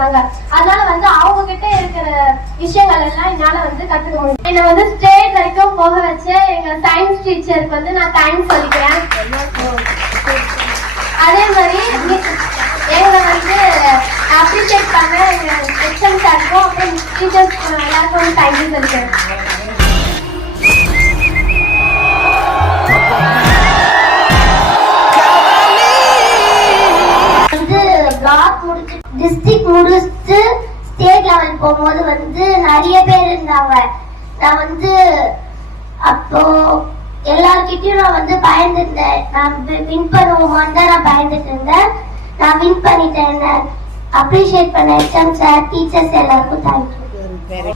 இருந்தாங்க. அதனால அவங்க கிட்ட இருக்கிற விஷயங்கள் எல்லாம் என்னால கத்துக்க முடியும். என்னை ஸ்டேட் வரைக்கும் போக வச்ச எங்க சயின்ஸ் டீச்சருக்கு நான் தேங்க்ஸ் சொல்லிக்கிறேன். அதே மாதிரி எங்களை அப்ரிஷியேட் பண்ண எங்க எக்ஸாம் சாருக்கும் அப்புறம் டீச்சர்ஸ் எல்லாருக்கும் தேங்க்யூ சொல்லிக்கிறேன். டிஸ்ட்ரிக்ட் முடிச்சுட்டு ஸ்டேட் லெவல் போகும்போது நிறைய பேர் இருந்தாங்க. நான் அப்போ எல்லார்கிட்டயும் நான் பயந்துருந்தேன். நான் வின் பண்ணுவோமான்னு தான் நான் பயந்துட்டு இருந்தேன். நான் வின் பண்ணிட்டேன். அப்ரிஷியேட் பண்ண எக்ஸாம் சார், டீச்சர்ஸ் எல்லாருக்கும் தேங்க்யூ.